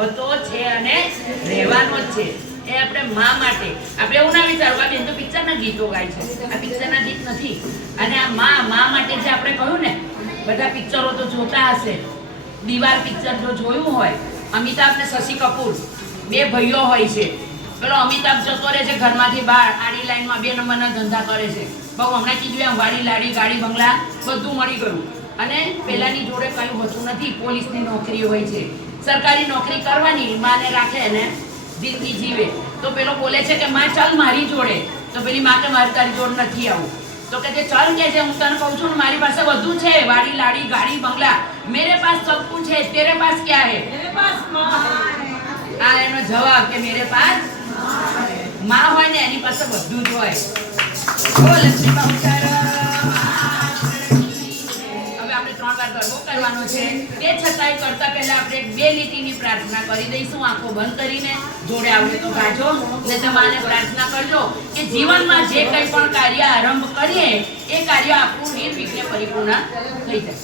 હતો છે અને રહેવાનો જ છે. એ આપણે માં માટે આપણે એવું ના વિચારવું કે બેન તો પિક્ચરના ગીતો ગાય છે. આ પિક્ચરના ગીત નથી. અને આ માં માટે જે આપણે કહ્યું ને, બધા પિક્ચરો તો જોતા હશે. દીવાર પિક્ચર જો જોયું હોય, અમિતાભ ને શશી કપૂર બે ભાઈઓ હોય છે. પેલો અમિતાભ જતો રહે છે ઘરમાંથી બહાર, આડી લાઈનમાં 2 નંબરના ધંધા કરે છે. બહુ હમણાં કીધું એમ વાડી લાડી ગાડી બંગલા બધું મળી ગયું. અને પેલાની જોડે કયું હોતું નથી. પોલીસની નોકરી હોય છે, સરકારી નોકરી કરવાની, માને રાખે ને જિંદગી જીવે. તો પેલો બોલે છે કે માં ચાલ મારી જોડે. તો પેલી માં કે મારી તારી જોડે નથી આવું. તો કે ચાલ કે છે, હું તને કહું છું ને મારી પાસે બધું છે, વાડી લાડી ગાડી બંગલા, મેરે પાસ સબ કુછ है, तेरे पास क्या है? मेरे पास माँ है. આ એનો જવાબ કે મેરે પાસ માં હોય ને એની પાસે બધું જ હોય. ઓ લક્ષ્મી બાઉચાર. હવે આપણે 3 વાર ગરબો કરવાનો છે. તે છતાંય કરતા પહેલા આપણે 2 લીટીની પ્રાર્થના કરી દઈશું. આંખો બંધ કરીને જોડે આવડે તો ગાજો ને તમારે પ્રાર્થના કરજો કે જીવનમાં જે કંઈ પણ કાર્ય આરંભ કરીએ એ કાર્ય આપણું નિર્વિઘ્ને પરિપૂર્ણ થઈ જાય.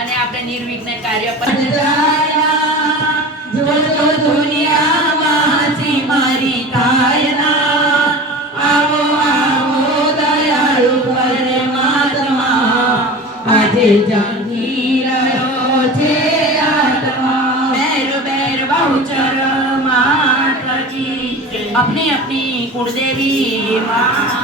અને આપણે નિર્વિઘ્ન કાર્ય પર જો તો દુનિયામાં મારી કાયના આવો આવો દયાળુ પરમાત્મા આજે જાગી રહ્યો છે આત્મા બેર બેર બહુચર માત કી अपनी अपनी कुलदेवी माँ